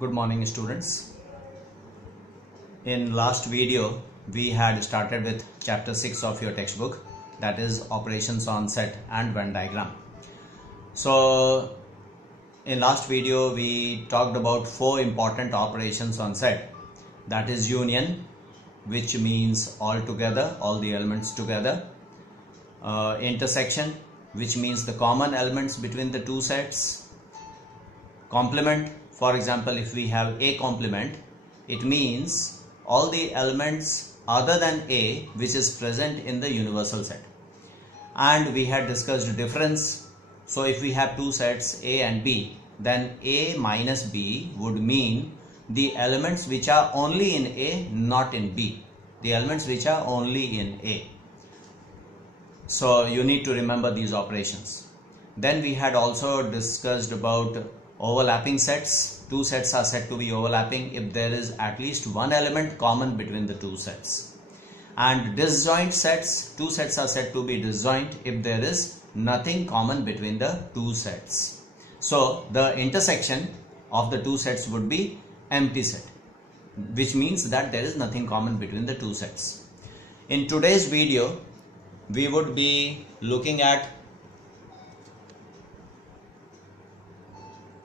Good morning students. In last video we had started with chapter 6 of your textbook, that is operations on set and Venn diagram. So in last video we talked about 4 important operations on set, that is union, which means all together, all the elements together, intersection, which means the common elements between the two sets, complement. For example, if we have A complement, it means all the elements other than A which is present in the universal set. And we had discussed difference. So if we have two sets A and B, then A minus B would mean the elements which are only in A, not in B. The elements which are only in A. So you need to remember these operations. Then we had also discussed about overlapping sets. Two sets are said to be overlapping if there is at least one element common between the two sets. And disjoint sets, two sets are said to be disjoint if there is nothing common between the two sets. So the intersection of the two sets would be empty set, which means that there is nothing common between the two sets. In today's video, we would be looking at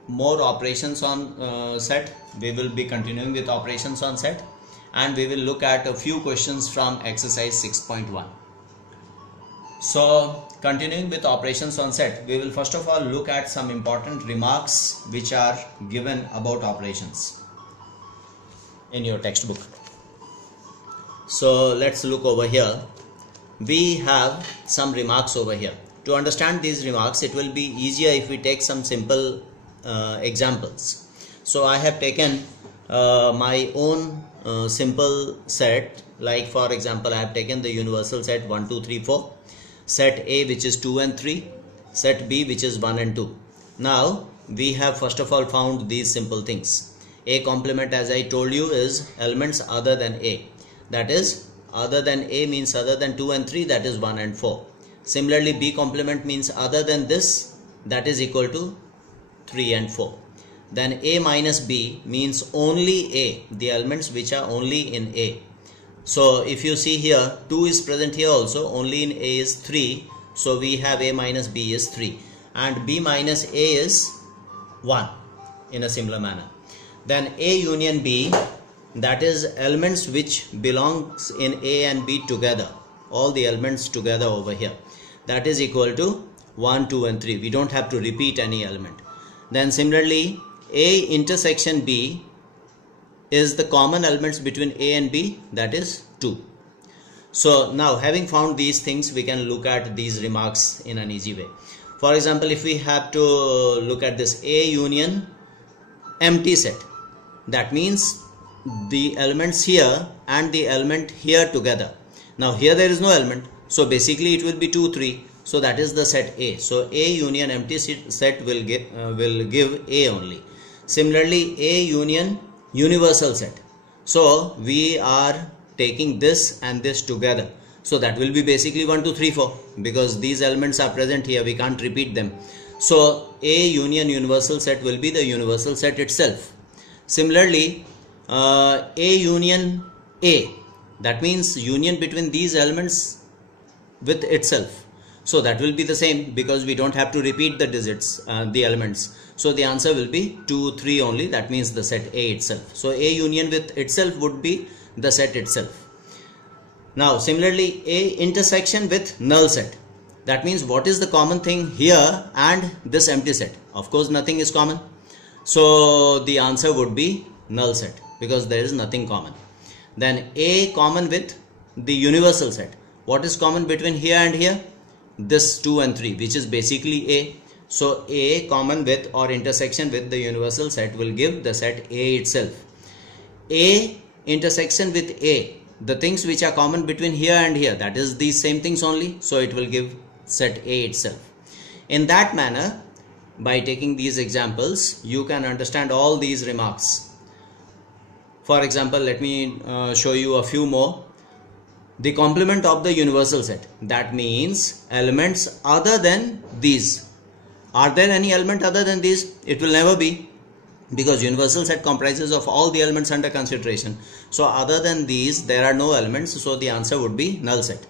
more operations on set. We will be continuing with operations on set, and we will look at a few questions from exercise 6.1. So continuing with operations on set, we will first of all look at some important remarks which are given about operations in your textbook. So let's look over here. We have some remarks over here. To understand these remarks, it will be easier if we take some simple examples. So I have taken my own simple set, like for example I have taken the universal set 1, 2, 3, 4, set A which is 2 and 3, set B which is 1 and 2. Now we have first of all found these simple things. A complement, as I told you, is elements other than A, that is other than A means other than 2 and 3, that is 1 and 4. Similarly, B complement means other than this, that is equal to 3 and 4. Then A minus B means only A, the elements which are only in A. So if you see here, 2 is present here also, only in A is 3. So we have A minus B is 3, and B minus A is 1 in a similar manner. Then A union B, that is elements which belongs in A and B together, all the elements together over here, that is equal to 1, 2 and 3. We don't have to repeat any element. Then similarly, A intersection B is the common elements between A and B, that is 2. So now, having found these things, we can look at these remarks in an easy way. For example, if we have to look at this A union empty set, that means the elements here and the element here together. Now here there is no element, so basically it will be 2, 3. So that is the set A. So A union empty set will give A only. Similarly, A union universal set. So we are taking this and this together. So that will be basically 1, 2, 3, 4, because these elements are present here. We can't repeat them. So A union universal set will be the universal set itself. Similarly, A union A, that means union between these elements with itself. So that will be the same, because we don't have to repeat the digits, the elements. So the answer will be 2, 3 only, that means the set A itself. So A union with itself would be the set itself. Now similarly, A intersection with null set, that means what is the common thing here and this empty set? Of course nothing is common. So the answer would be null set, because there is nothing common. Then A common with the universal set. What is common between here and here? This 2 and 3, which is basically A. So A common with or intersection with the universal set will give the set A itself. A intersection with A, the things which are common between here and here, that is these same things only, so it will give set A itself. In that manner, by taking these examples, you can understand all these remarks. For example, let me show you a few more. The complement of the universal set, that means elements other than these. Are there any element other than these? It will never be. because universal set comprises of all the elements under consideration. So other than these there are no elements, so the answer would be null set.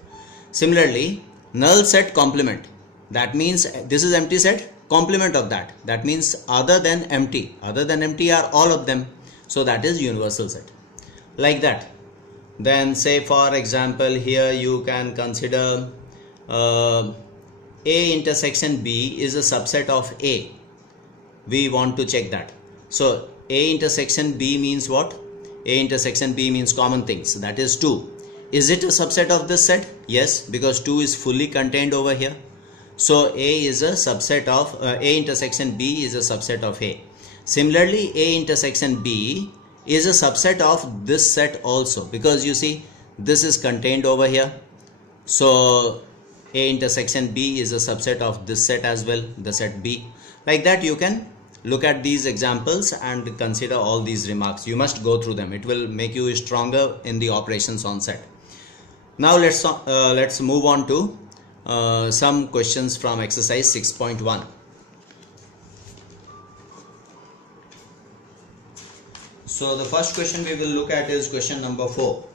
Similarly, null set complement, that means this is empty set, complement of that, that means other than empty are all of them, so that is universal set, like that. Then say for example here you can consider A intersection B is a subset of A. We want to check that. So A intersection B means what? A intersection B means common things, that is 2. Is it a subset of this set? Yes, because 2 is fully contained over here. So A is a subset of A intersection B is a subset of A. Similarly, A intersection B is a subset of this set also, because you see this is contained over here. So A intersection B is a subset of this set as well, the set B. Like that you can look at these examples and consider all these remarks. You must go through them. It will make you stronger in the operations on set. Now let's move on to some questions from exercise 6.1. So the first question we will look at is question number 4.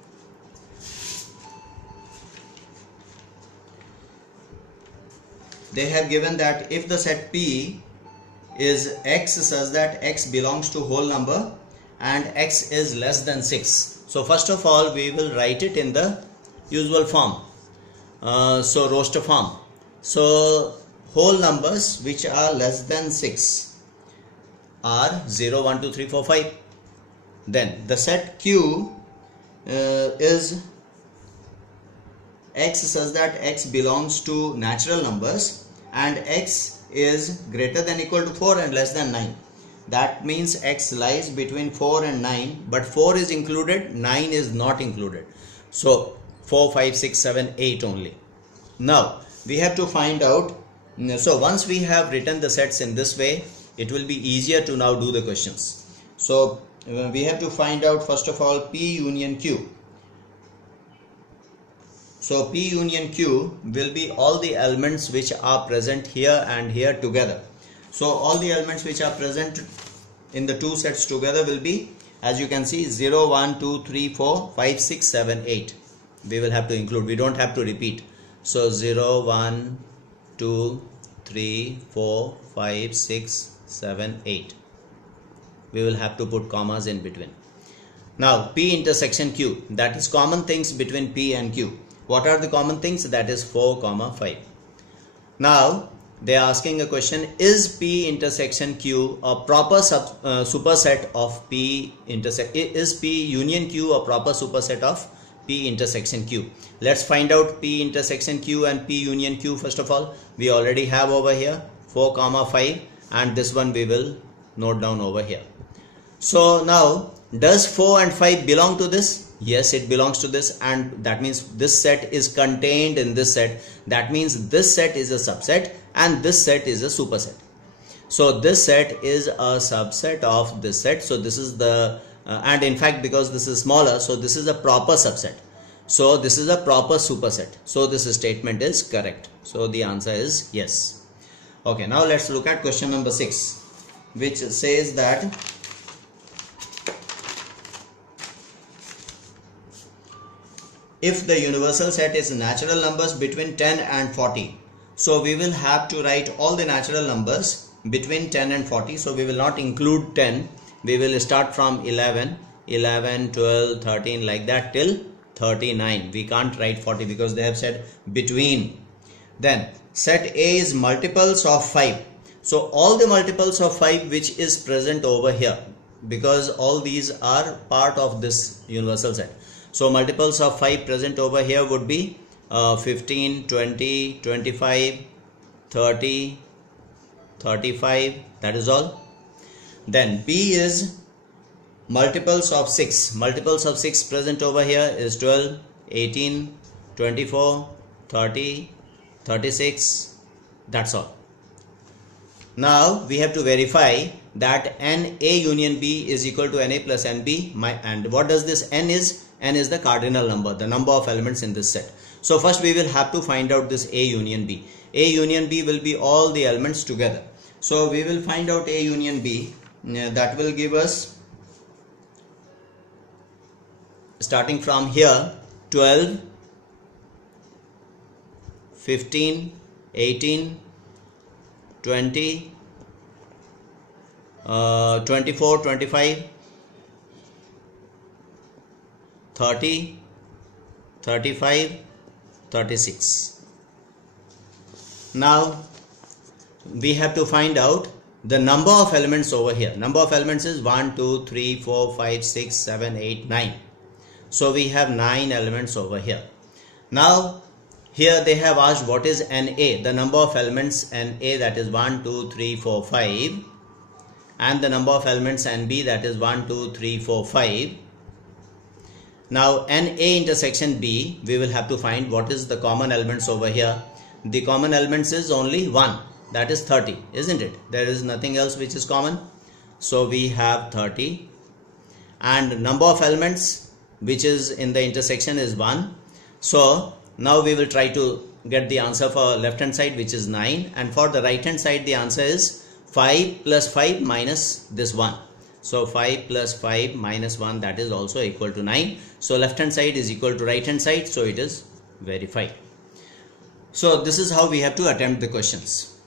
They have given that if the set P is X such that X belongs to whole number and X is less than 6. So first of all we will write it in the usual form. So roster form. So whole numbers which are less than 6 are 0, 1, 2, 3, 4, 5. Then the set Q is X such that X belongs to natural numbers and X is greater than equal to 4 and less than 9. That means X lies between 4 and 9, but 4 is included, 9 is not included. So 4, 5, 6, 7, 8 only. Now we have to find out. So once we have written the sets in this way, it will be easier to now do the questions. So we have to find out first of all P union Q. So P union Q will be all the elements which are present here and here together. So all the elements which are present in the two sets together will be, as you can see, 0, 1, 2, 3, 4, 5, 6, 7, 8. We will have to include, we don't have to repeat. So 0, 1, 2, 3, 4, 5, 6, 7, 8. We will have to put commas in between. Now P intersection Q, that is common things between P and Q. What are the common things? That is 4, 5. Now they are asking a question, is P intersection Q a proper superset of P intersection? Is P union Q a proper superset of P intersection Q? Let's find out P intersection Q and P union Q first of all. We already have over here 4, 5, and this one we will note down over here. So now, does 4 and 5 belong to this? Yes, it belongs to this, and that means this set is contained in this set. That means this set is a subset and this set is a superset. So this set is a subset of this set. So this is the and in fact, because this is smaller, so this is a proper subset. So this is a proper superset. So this statement is correct. So the answer is yes. Okay, now let's look at question number 6, which says that if the universal set is natural numbers between 10 and 40, so we will have to write all the natural numbers between 10 and 40. So we will not include 10. We will start from 11, 12, 13 like that till 39. We can't write 40 because they have said between. Then set A is multiples of 5. So all the multiples of 5 which is present over here, because all these are part of this universal set. So multiples of 5 present over here would be 15, 20, 25, 30, 35, that is all. Then B is multiples of 6. Multiples of 6 present over here is 12, 18, 24, 30, 36, that's all. Now we have to verify that NA union B is equal to NA plus NB. And what does this N is? N is the cardinal number, the number of elements in this set. So first we will have to find out this A union B. A union B will be all the elements together. So we will find out A union B that will give us, starting from here, 12, 15, 18, 20, 24, 25, 30, 35, 36. Now we have to find out the number of elements over here. Number of elements is 1, 2, 3, 4, 5, 6, 7, 8, 9. So we have 9 elements over here. Now here they have asked what is NA, the number of elements NA, that is 1, 2, 3, 4, 5, and the number of elements NB, that is 1, 2, 3, 4, 5. Now NA intersection B, we will have to find what is the common elements over here. The common elements is only 1, that is 30, isn't it? There is nothing else which is common. So we have 30, and number of elements which is in the intersection is 1. So now we will try to get the answer for left hand side, which is 9, and for the right hand side the answer is 5 plus 5 minus this 1. So 5 plus 5 minus 1, that is also equal to 9. So left hand side is equal to right hand side, so it is verified. So this is how we have to attempt the questions.